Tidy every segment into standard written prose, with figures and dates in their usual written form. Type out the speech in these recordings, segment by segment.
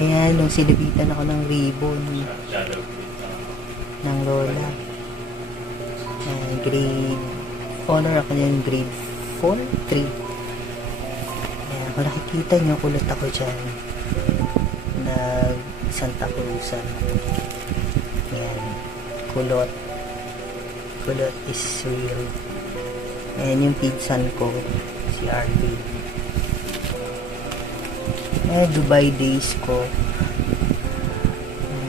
Ayan, nung silibitan ako ng ribbon ng lola. Grade honor ako yung grade 4, 3. Ayan, kung nakikita nyo, kulot ako dyan. Nag Santa Cruzan. Ayan, kulot. Kulot is real. Ayan yung pinsan ko, si RB. Ayan, Dubai days ko.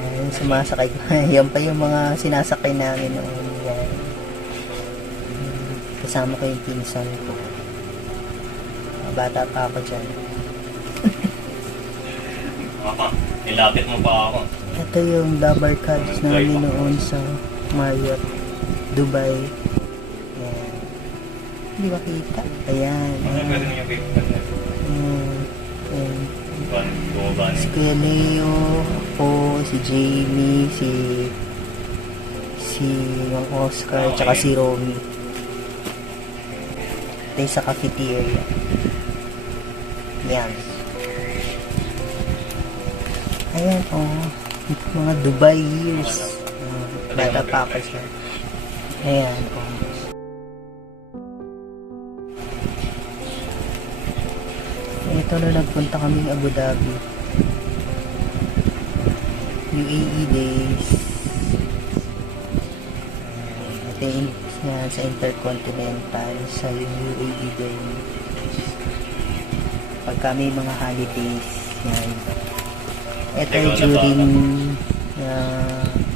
Ayan, sumasakay ko. Yan pa yung mga sinasakay namin noon. Yan. Kasama ko yung pinsan ko. Bata pa ako dyan. Nilapit mo pa ako. Ito yung double cards namin noon sa Marriott, Dubai. Ayan. Hindi makita. Ayan. Pwede niyo pipag. Ayan. Bumaba Si Kuya Leo, ako, si Jamie, si yung Oscar, tsaka si Romy. Ito sa cafeteria. Yan. Ayan, mga Dubai years. Bata pa ako siya. Ayan, Ito na nagpunta kaming Abu Dhabi. UAE days. Ito yung sa Intercontinental sa UAE din. Pagka may mga holidays, yan. Ito yung during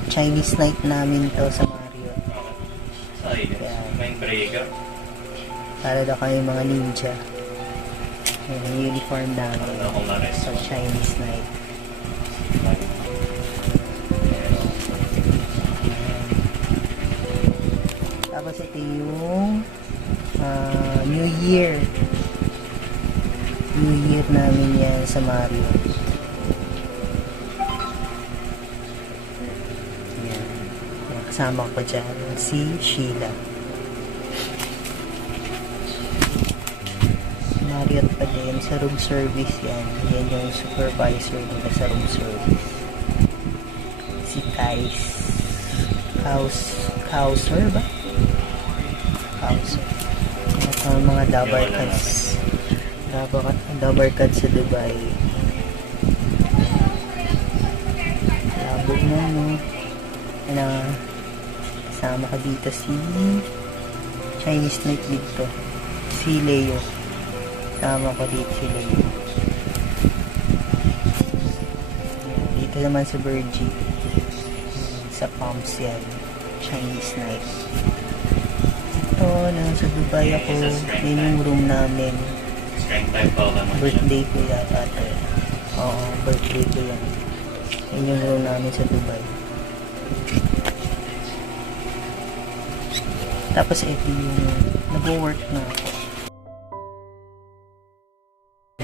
Chinese night namin to sa Marriott. May breaker. Para daw kami mga ninja. Yan ang uniform namin sa Chinese night. Tapos ito yung New Year. New Year namin yan sa Marriott. Yan. Kasama ko dyan si Sheila. Marriott pa din sa room service yan. Yan yung supervisor nila sa room service. Si Thais. Hauser ba? Hauser. Ito ang mga double cards. Double cards sa Dubai. Labog na, no? Kasama ka dito si Chinese night dito. Si Leo. Kasama ko dito si Leo. Dito naman sa Virgin. Sa Palms yan. Chinese night. Ito, nasa Dubai ako. Yan yung room namin. Birthday ko yata ito. Oo, birthday ko yan. Yan yung room namin sa Dubai. Tapos ito yung nag-work na ako.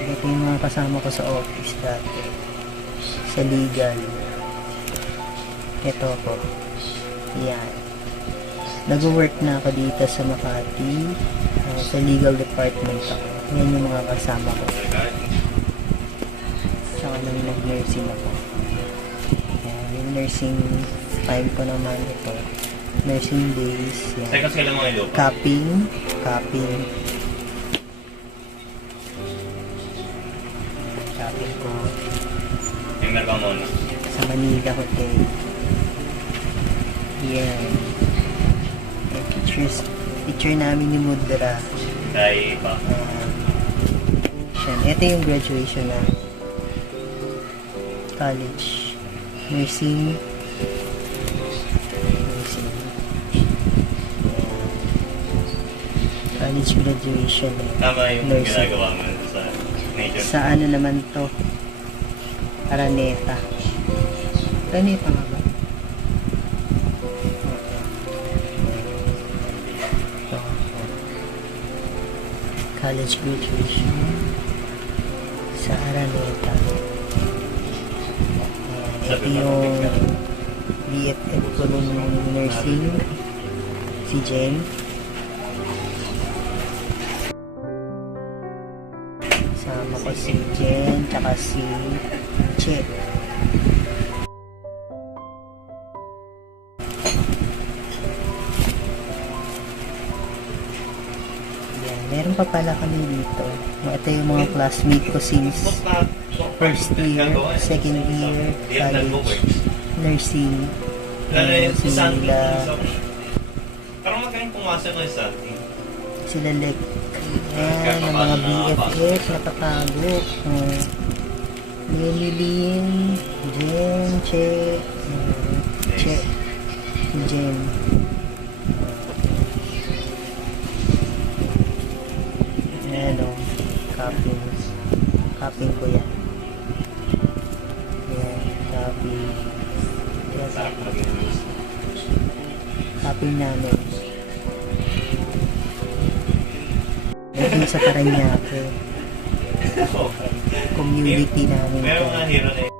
Ito yung mga kasama ko sa office dati. Sa legal. Ito ako. Yan. Nag-work na ako dito sa Makati. Sa legal department ako. Yan yung mga kasama ko. Saka nang nag-nursing ako. Yan. Yung nursing time ko naman ito. Nursing days. Yan. Capping. Capping ko. Sa Manila Hotel. Yan. Teacher namin ni Mudra. Ito yung graduation na college. Nursing. College graduation. Tama yung ginagawa mo sa major. Sa ano naman to? Araneta. Araneta nga ba? College graduation sa Araneta. Ito yung BFF ko nung nursing, si Jen. Sama ko si Jen, tsaka si Che. Yan, meron pa pala kami dito. Ito yung mga classmate ko since first year, second year, college, nursing. Lalo Sila, parang magaling pumasok ng something. sila Lek. Ayan, ang mga BFF, nakatago. Lilin, Jen, Che, Che, Jen. Ayan o, copying. Copying ko yan. Ayan, copy. Ayan, Sakto maging news. copying namin. Ito sa Paranaque. Community namin Meron to. mga hero na